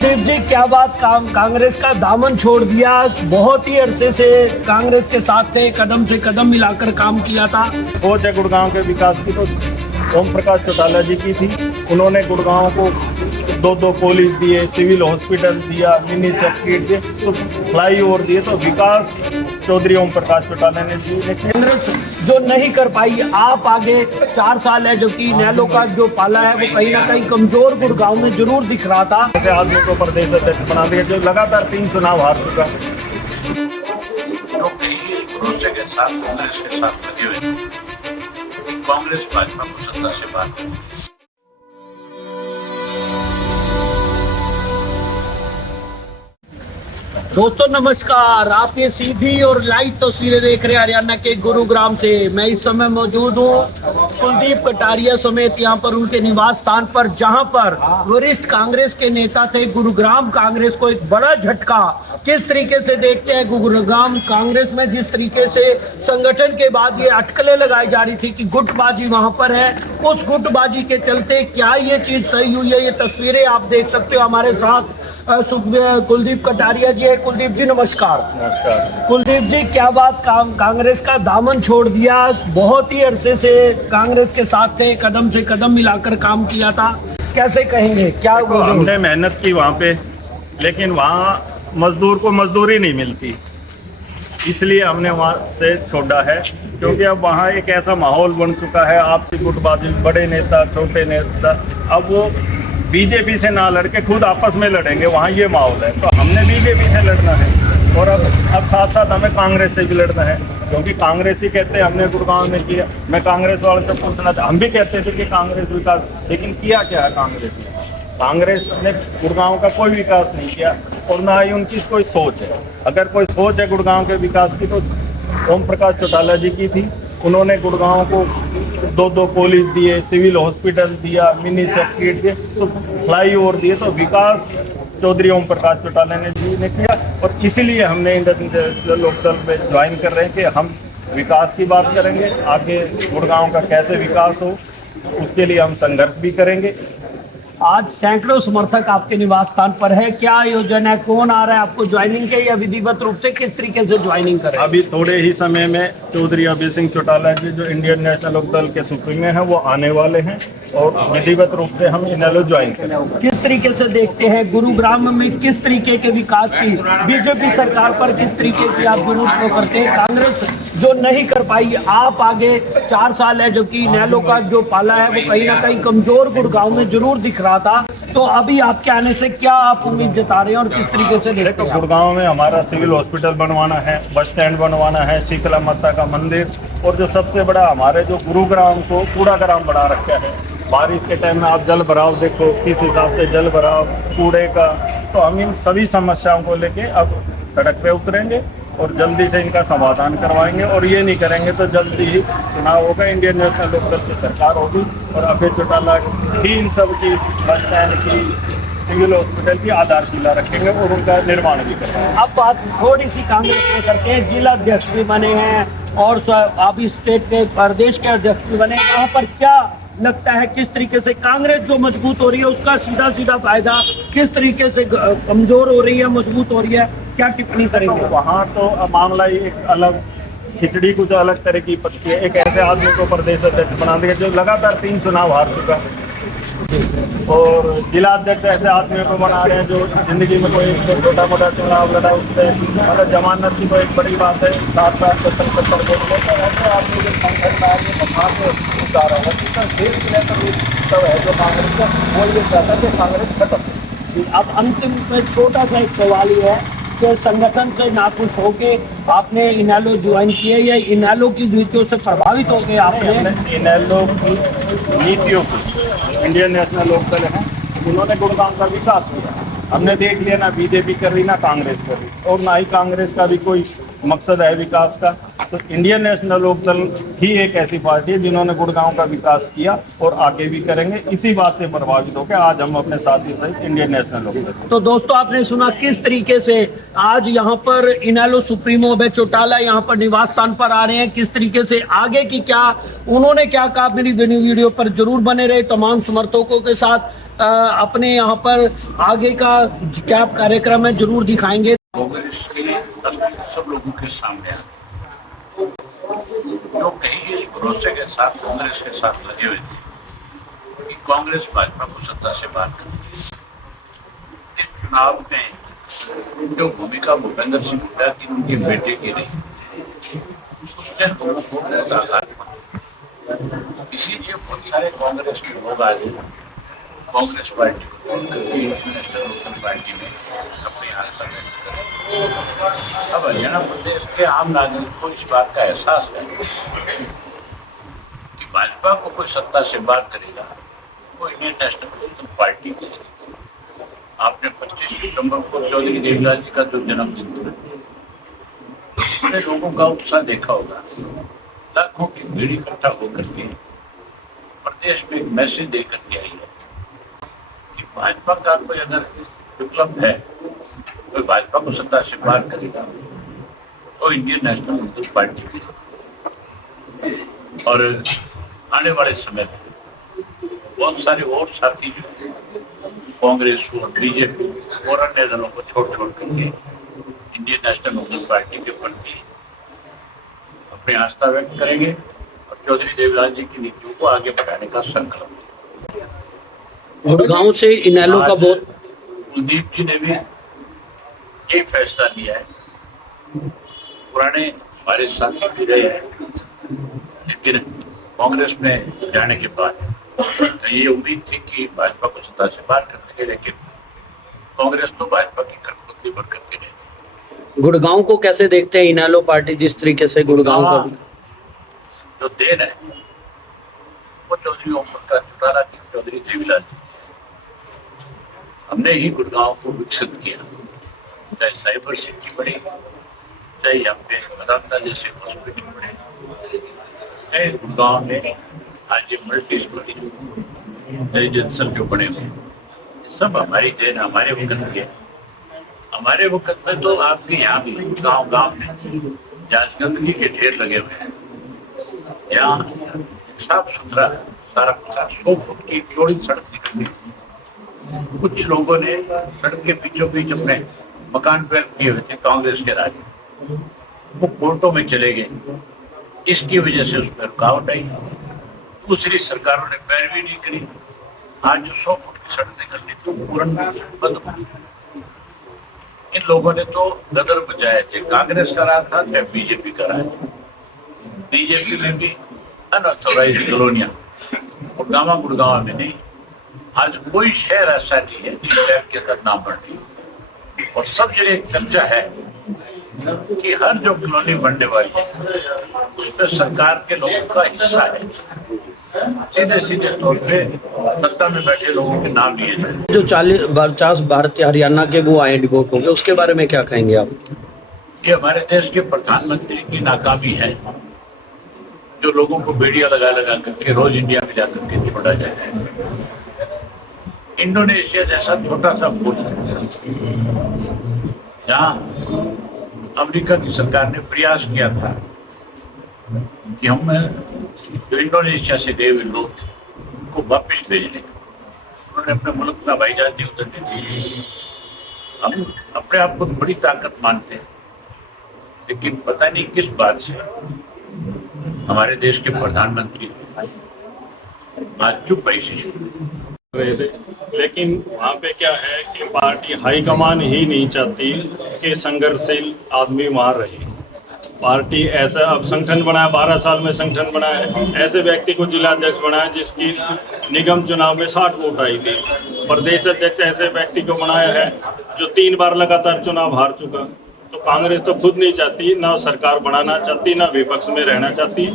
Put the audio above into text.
कुलदीप जी, क्या बात, कांग्रेस का दामन छोड़ दिया। बहुत ही अरसे से कांग्रेस के साथ थे, कदम से कदम मिलाकर काम किया था। सोच है गुड़गांव के विकास की तो ओम प्रकाश चौटाला जी की थी। उन्होंने गुड़गांव को दो कॉलेज दिए, सिविल हॉस्पिटल दिया, मिनी सेक्रेटरी दिए, तो फ्लाई ओवर दिए। तो विकास चौधरी ओम प्रकाश चौटाला ने दिए। कांग्रेस जो नहीं कर पाई, आप आगे 4 साल है, जबकि इनेलो का जो पाला है वो कहीं ना कहीं कमजोर गुड़गांव में जरूर दिख रहा था। ऐसे आदमी को प्रदेश अध्यक्ष बना दिया जो लगातार 3 चुनाव हार चुका। लोग इस भरोसे के साथ कांग्रेस के साथ लगे हुए, कांग्रेस भाजपा को सत्ता से बाहर करेगी। दोस्तों नमस्कार, आप ये सीधी और लाइव तस्वीरें देख रहे हैं हरियाणा के गुरुग्राम से। मैं इस समय मौजूद हूँ कुलदीप कटारिया समेत यहाँ पर उनके निवास स्थान पर, जहाँ पर वरिष्ठ कांग्रेस के नेता थे। गुरुग्राम कांग्रेस को एक बड़ा झटका किस तरीके से देखते हैं गुरुग्राम कांग्रेस में, जिस तरीके से संगठन के बाद ये अटकलें लगाई जा रही थी कि गुटबाजी वहाँ पर है, उस गुटबाजी के चलते क्या ये चीज सही हुई है। ये तस्वीरें आप देख सकते हो। हमारे साथ कुलदीप कटारिया जी है। कुलदीप जी नमस्कार। नमस्कार। कुलदीप जी, क्या बात, कांग्रेस का दामन छोड़ दिया। बहुत ही अरसे से कांग्रेस के साथ थे, कदम से कदम मिलाकर काम किया था, कैसे कहेंगे, क्या हुआ? हमने मेहनत की वहाँ पे, लेकिन वहाँ मजदूर को मजदूरी नहीं मिलती, इसलिए हमने वहाँ से छोड़ा है। क्योंकि अब वहाँ एक ऐसा माहौल बन चुका है, आपसी गुटबाजी, बड़े नेता छोटे नेता, अब वो बीजेपी से ना लड़के खुद आपस में लड़ेंगे, वहाँ ये माहौल है। तो हमने बीजेपी से लड़ना है और अब साथ साथ हमें कांग्रेस से भी लड़ना है, क्योंकि कांग्रेस ही कहते हैं हमने गुड़गांव में किया। मैं कांग्रेस वाले से पूछना था, हम भी कहते थे कि कांग्रेस विकास, लेकिन किया क्या है कांग्रेस ने? कांग्रेस ने गुड़गांव का कोई विकास नहीं किया और ना ही उनकी कोई सोच है। अगर कोई सोच है गुड़गांव के विकास की तो ओम प्रकाश चौटाला जी की थी। उन्होंने गुड़गांव को दो कॉलेज दिए, सिविल हॉस्पिटल दिया, मिनी सेक्रेटरी दिए, तो फ्लाई ओवर दिए। तो विकास चौधरी ओम प्रकाश चौटाला जी ने किया और इसीलिए हमने इंडियन लोकदल में ज्वाइन कर रहे हैं कि हम विकास की बात करेंगे। आगे गुड़गांव का कैसे विकास हो उसके लिए हम संघर्ष भी करेंगे। आज सैकड़ों समर्थक आपके निवास स्थान पर है, क्या आयोजन है, कौन आ रहा है आपको ज्वाइनिंग के, या विधिवत रूप से किस तरीके से ज्वाइनिंग करें? अभी थोड़े ही समय में चौधरी अभय सिंह चौटाला जी जो इंडियन नेशनल लोकदल के सुप्रीमो हैं वो आने वाले हैं और विधिवत रूप से हम इनेलो ज्वाइन करेंगे। किस तरीके से देखते हैं गुरुग्राम में किस तरीके के विकास की बीजेपी सरकार पर किस तरीके की आप जरूरत करते हैं? कांग्रेस जो नहीं कर पाई, आप आगे 4 साल है, जबकि इनेलो का जो पाला है वो कहीं ना कहीं कमजोर गुड़गांव में जरूर दिख रहा था। तो अभी आपके आने से क्या आप उम्मीद जता रहे हैं और किस तरीके से देखते हैं? गुड़गांव में हमारा सिविल हॉस्पिटल बनवाना है, बस स्टैंड बनवाना है, शीतला माता का मंदिर, और जो सबसे बड़ा हमारे जो गुरुग्राम को कूड़ाग्राम बना रखा है। बारिश के टाइम में आप जल भराव देखो किस हिसाब से जल भराव कूड़े का। तो हम इन सभी समस्याओं को लेके अब सड़क पे उतरेंगे और जल्दी से इनका समाधान करवाएंगे। और ये नहीं करेंगे तो जल्दी ही चुनाव होगा, इंडियन नेशनल लोकदल की सरकार होगी और अभय चौटाला ही इन सब की बस स्टैंड की, सिविल हॉस्पिटल की आधारशिला रखेंगे और उनका निर्माण भी करेंगे। अब बात थोड़ी सी कांग्रेस में करते हैं। जिला अध्यक्ष भी बने हैं और आप इस स्टेट के प्रदेश के अध्यक्ष भी बने हैं। वहाँ पर क्या लगता है किस तरीके से कांग्रेस जो मजबूत हो रही है उसका सीधा फायदा किस तरीके से कमजोर हो रही है, मजबूत हो रही है, क्या टिप्पणी करेंगे? वहाँ तो मामला ही एक अलग, खिचड़ी कुछ अलग तरह की पत्ती है। एक ऐसे आदमी को प्रदेश अध्यक्ष बना दिया जो लगातार 3 चुनाव हार चुका, और जिला अध्यक्ष ऐसे आदमियों को बना रहे हैं जो जिंदगी में कोई छोटा मोटा चुनाव लड़ा, उससे मतलब जमानत की कोई एक बड़ी बात है। 7-7 70 वोट ऐसे आदमी जो संगठन आएंगे तो वहाँ से जा रहा है। देश के लिए तो सब है जो कांग्रेस का, वो ये चाहता है कि कांग्रेस खत्म। अब अंतिम में छोटा सा एक सवाल ही है कि संगठन से नाखुश होके आपने इनेलो ज्वाइन किया या इनेलो की नीतियों से प्रभावित होकर आपने? इनेलो की नीतियों से इंडियन नेशनल लोकदल है, उन्होंने गुड़गांव का विकास किया। हमने देख लिया ना बीजेपी कर रही ना कांग्रेस कर रही, और ना ही कांग्रेस का भी कोई मकसद है विकास का। तो इंडियन नेशनल लोकदल ही एक ऐसी पार्टी है जिन्होंने गुड़गांव का विकास किया और आगे भी करेंगे। इसी बात से प्रभावित होकर आज हम अपने साथी सहित इंडियन नेशनल लोकदल। तो दोस्तों आपने सुना किस तरीके से आज यहाँ पर इनेलो सुप्रीमो अभय चौटाला यहाँ पर निवास स्थान पर आ रहे हैं, किस तरीके से आगे की क्या उन्होंने क्या कहा। मेरी वीडियो पर जरूर बने रहे। तमाम समर्थकों के साथ अपने यहाँ पर आगे का क्या कार्यक्रम है जरूर दिखाएंगे। कांग्रेस के अस्तित्व सब लोगों के सामने आ जो कहीं इस भरोसे के साथ कांग्रेस के साथ लगे हुए थे कि कांग्रेस भाजपा को सत्ता से बाहर करेगी। इस चुनाव में जो भूमिका भूपेंद्र सिंह हुड्डा की उनके बेटे की रही उससे लोगों को बहुत आघात पहुंचा। इसीलिए बहुत सारे कांग्रेस के लोग आज कांग्रेस पार्टी को छोड़कर के नेशनल लोकल पार्टी में अपनी आस्था व्यक्त करें। अब हरियाणा प्रदेश के आम नागरिक को इस बात का एहसास है कि भाजपा को कोई सत्ता से बात करेगा वो इंडियन नेशनल लोकल पार्टी करेगी। आपने 25 सितंबर को चौधरी देवराज जी का जो जन्मदिन था उसमें लोगों का उत्साह देखा होगा। लाखों की भीड़ इकट्ठा होकर के प्रदेश में एक मैसेज देकर के आई है कि भाजपा का कोई अगर विकल्प है कोई भाजपा को सत्ता से बाहर करेगा तो इंडियन नेशनल लोकल पार्टी करेगी। और आने वाले समय में बहुत सारे और साथी जो कांग्रेस को बीजेपी और अन्य दलों को छोड़ करके इंडियन नेशनल लोकल पार्टी के प्रति अपनी आस्था व्यक्त करेंगे और चौधरी देवराज जी की नीतियों को आगे बढ़ाने का संकल्प लेंगे। गुड़गांव से इनेलो का बहुत कुलदीप जी ने भी ये फैसला लिया है। पुराने हमारे साथी भी रहे हैं लेकिन कांग्रेस में जाने के बाद ये उम्मीद थी कि भाजपा को सत्ता से बाहर कर देंगे, लेकिन कांग्रेस तो भाजपा की कठपुतली बन करके रहे। गुड़गांव को कैसे देखते हैं इनेलो पार्टी जिस तरीके से गुड़गांव का जो देन है वो चौधरी ओम प्रकाश चौटाला की चौधरी देवीलाल जी हमने ही गुड़गांव को विकसित किया। चाहे साइबर सिटी बने, चाहे यहाँ पे मेदांता जैसे हॉस्पिटल बने, चाहे गुड़गांव में आज ये मल्टी स्पेशलिटी रेजिडेंशियल जो बने हुए सब हमारी देन, हमारे वक्त की है। हमारे वक्त में तो आपके यहाँ भी गांव में जहाँ गंदगी के ढेर लगे हुए हैं, यहाँ साफ सुथरा सारा 100 फुट की चौड़ी सड़क निकलती है। कुछ लोगों ने सड़क के बीचों बीच अपने मकान पैर किए हुए थे कांग्रेस के राज, वो कोर्टों में चले गए। इसकी वजह से उसमें रुकावट आई। दूसरी सरकारों ने पैरवी नहीं करी। आज 100 फुट की सड़क निकलनी तो पूर्ण बंद हो गई। इन लोगों ने तो गदर मचाया, चाहे कांग्रेस का राज था चाहे बीजेपी का राज। बीजेपी में भी अनऑथोराइज्ड कॉलोनियां गुड़गांव में नहीं। आज कोई शहर ऐसा नहीं है जिस शहर के अंदर ना बढ़ रही। और सब जगह एक चर्चा है कि हर जो कॉलोनी बनने वाली है उस पर सरकार के लोगों का हिस्सा है। सीधे तौर पे सत्ता में बैठे लोगों के नाम लिए जाए। जो 50 भारतीय हरियाणा के वो आए डिवोट होंगे, उसके बारे में क्या कहेंगे आप? ये हमारे देश के प्रधानमंत्री की नाकामी है जो लोगों को बेड़िया लगा करके रोज इंडिया में जाकर के छोड़ा जाता है। इंडोनेशिया जैसा छोटा सा मुल्क जहाँ अमेरिका की सरकार ने प्रयास किया था कि हम जो इंडोनेशिया से गए हुए लोग थे उनको वापस भेजने का, उन्होंने अपने मुल्क में हवाई जहाज नहीं उतरने दी। हम अपने आप को बड़ी ताकत मानते हैं, लेकिन पता नहीं किस बात से हमारे देश के प्रधानमंत्री आज चुप ऐसी रहे थे। लेकिन वहाँ पे क्या है कि पार्टी हाईकमान ही नहीं चाहती कि संघर्षशील आदमी वहाँ रहे। पार्टी ऐसा अब संगठन बनाया, 12 साल में संगठन बनाया है, ऐसे व्यक्ति को जिलाध्यक्ष बनाया जिसकी निगम चुनाव में 60 वोट आई थी। प्रदेश अध्यक्ष ऐसे व्यक्ति को बनाया है जो 3 बार लगातार चुनाव हार चुका। तो कांग्रेस तो खुद नहीं चाहती, ना सरकार बनाना चाहती, ना विपक्ष में रहना चाहती।